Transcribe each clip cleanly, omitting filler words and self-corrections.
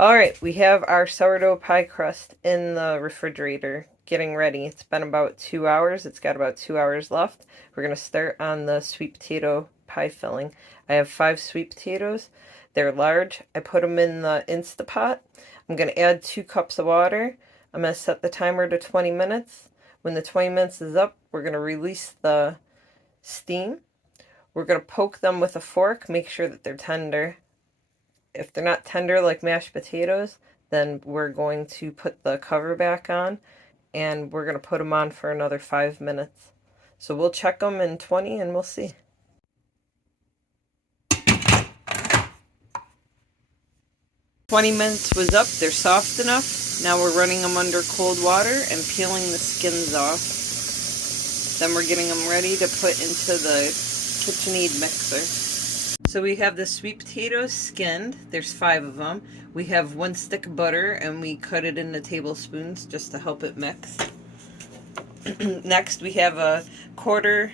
Alright, we have our sourdough pie crust in the refrigerator getting ready. It's been about 2 hours. It's got about 2 hours left. We're going to start on the sweet potato pie filling. I have 5 sweet potatoes. They're large. I put them in the Instapot. I'm going to add 2 cups of water. I'm going to set the timer to 20 minutes. When the 20 minutes is up, we're going to release the steam. We're going to poke them with a fork, make sure that they're tender. If they're not tender like mashed potatoes, then we're going to put the cover back on and we're going to put them on for another 5 minutes. So we'll check them in 20 and we'll see. "20 minutes was up, they're soft enough. Now we're running them under cold water and peeling the skins off. Then we're getting them ready to put into the KitchenAid mixer. So we have the sweet potatoes skinned. There's 5 of them. We have 1 stick of butter and we cut it into tablespoons just to help it mix. Next we have a 1/4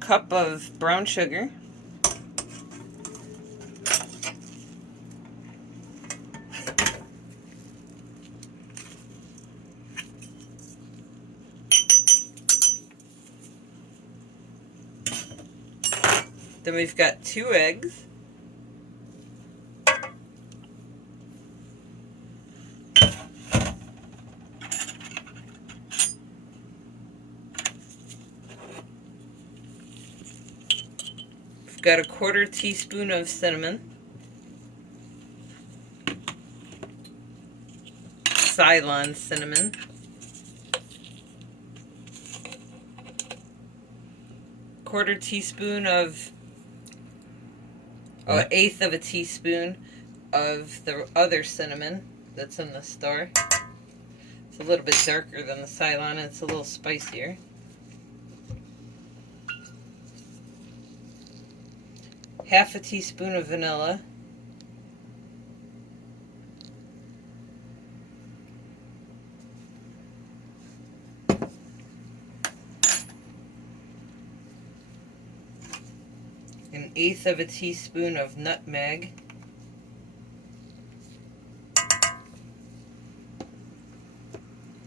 cup of brown sugar. Then we've got 2 eggs. We've got a 1/4 teaspoon of cinnamon. Ceylon cinnamon. 1/4 teaspoon of 1/8 of a teaspoon of the other cinnamon that's in the store. It's a little bit darker than the Ceylon and it's a little spicier. Half a teaspoon of vanilla. An 1/8 of a teaspoon of nutmeg.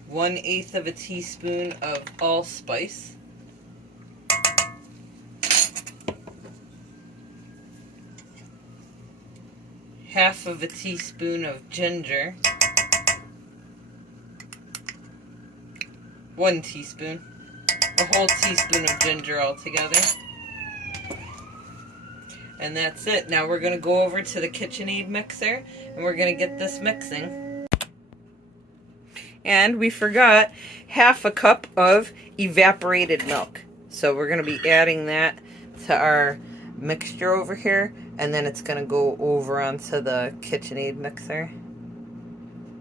One-eighth of a teaspoon of allspice. Half of a teaspoon of ginger. 1 teaspoon. A whole teaspoon of ginger altogether. And that's it. Now we're going to go over to the KitchenAid mixer and we're going to get this mixing. And we forgot half a cup of evaporated milk. So we're going to be adding that to our mixture over here, and then it's going to go over onto the KitchenAid mixer.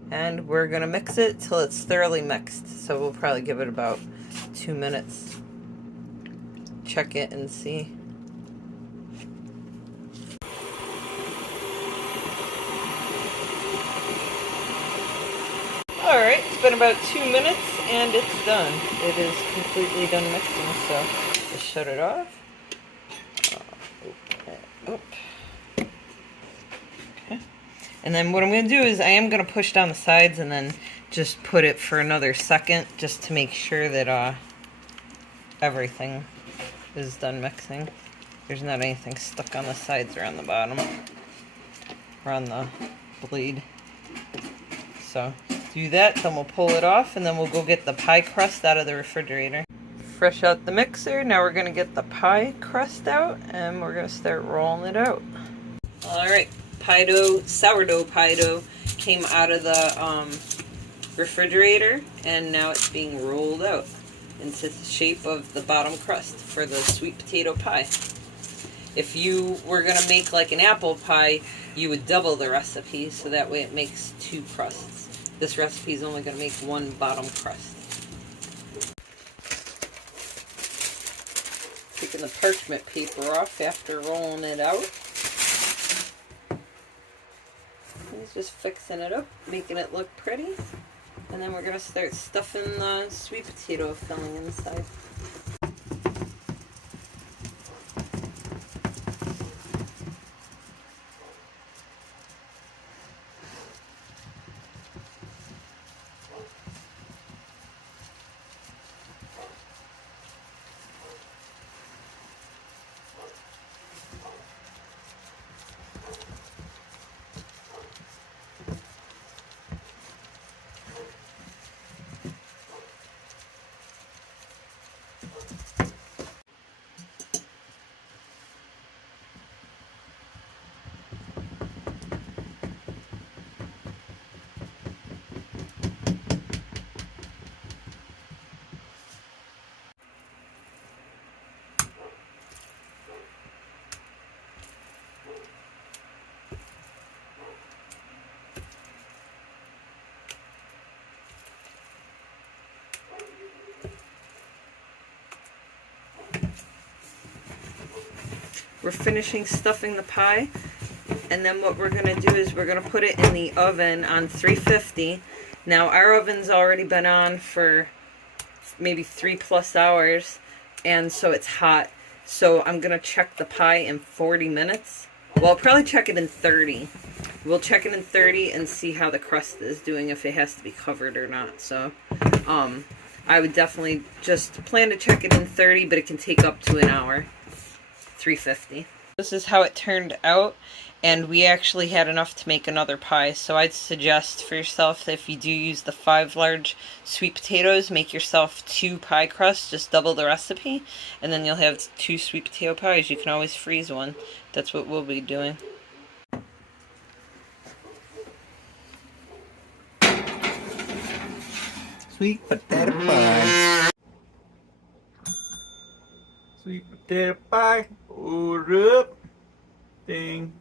And we're going to mix it till it's thoroughly mixed. So we'll probably give it about 2 minutes. Check it and see. Alright, it's been about 2 minutes and it's done. It is completely done mixing, so just shut it off. Okay. And then what I'm going to do is I am going to push down the sides and then just put it for another second just to make sure that everything is done mixing. There's not anything stuck on the sides or on the bottom or on the blade. So do that, then we'll pull it off, and then we'll go get the pie crust out of the refrigerator. Fresh out the mixer, now we're going to get the pie crust out, and we're going to start rolling it out. Alright, sourdough pie dough came out of the refrigerator, and now it's being rolled out into the shape of the bottom crust for the sweet potato pie. If you were going to make like an apple pie, you would double the recipe, so that way it makes 2 crusts. This recipe is only going to make 1 bottom crust. Taking the parchment paper off after rolling it out. It's just fixing it up, making it look pretty. And then we're going to start stuffing the sweet potato filling inside. We're finishing stuffing the pie, and then what we're going to do is we're going to put it in the oven on 350. Now our oven's already been on for maybe 3+ hours, and so it's hot. So I'm going to check the pie in 40 minutes. Well, I'll probably check it in 30. We'll check it in 30 and see how the crust is doing, if it has to be covered or not. So I would definitely just plan to check it in 30, but it can take up to an hour. 350. This is how it turned out, and we actually had enough to make another pie. So I'd suggest for yourself that if you do use the 5 large sweet potatoes, make yourself 2 pie crusts, just double the recipe, and then you'll have 2 sweet potato pies. You can always freeze one. That's what we'll be doing. Sweet potato pie. Sweet potato pie. Hold up. Ding.